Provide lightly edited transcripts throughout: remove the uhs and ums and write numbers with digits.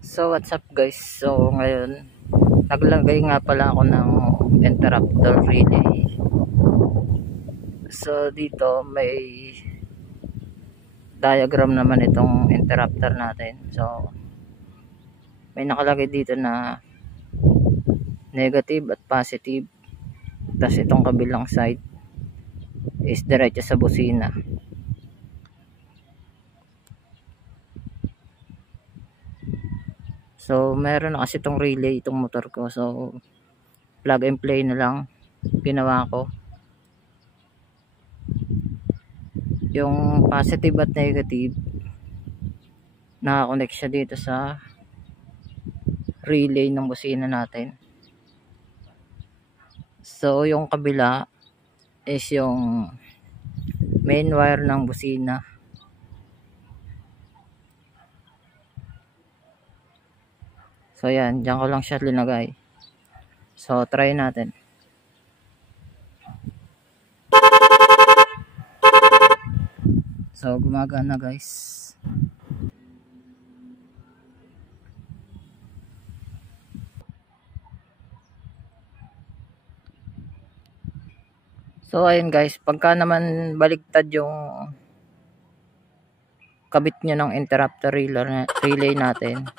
So what's up guys, so ngayon naglagay nga pala ako ng interrupter relay. So dito may diagram naman itong interrupter natin. So may nakalagay dito na negative at positive, tapos itong kabilang side is diretso sa busina. So meron na kasi itong relay itong motor ko, so plug and play na lang ginawa ko. Yung positive at negative nakakonect siya dito sa relay ng busina natin. So yung kabila is yung main wire ng busina. So yan, dyan ko lang siya linagay. So try natin. So gumagana guys. So ayun guys, pagka naman baligtad yung kabit nyo ng interrupter relay natin,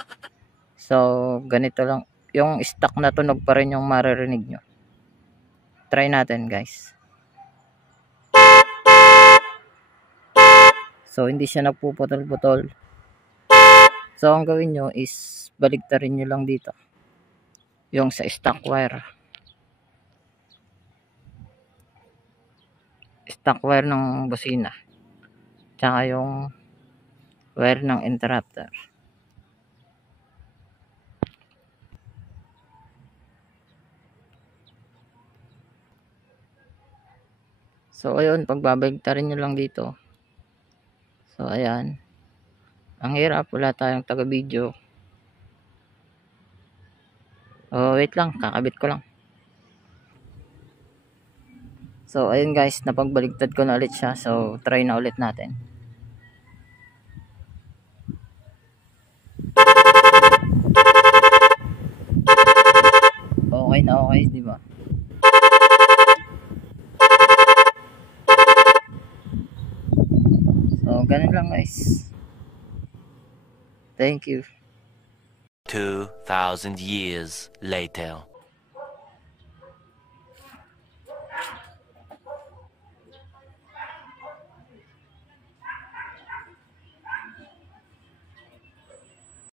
so ganito lang, yung stock na tunog pa rin yung maririnig nyo. Try natin guys. So hindi siya nagpuputol-putol. So ang gawin nyo is baligtarin nyo lang dito yung sa stock wire ng busina, tsaka yung wire ng interrupter. So ayun, pagbabaligtarin nyo lang dito. So ayan, ang hirap, wala tayong taga video. Oh wait lang, kakabit ko lang. So ayun guys, napagbaligtad ko na ulit siya. So try na ulit natin. Okay na okay, di ba? So ganun lang guys. Thank you. 2,000 years later.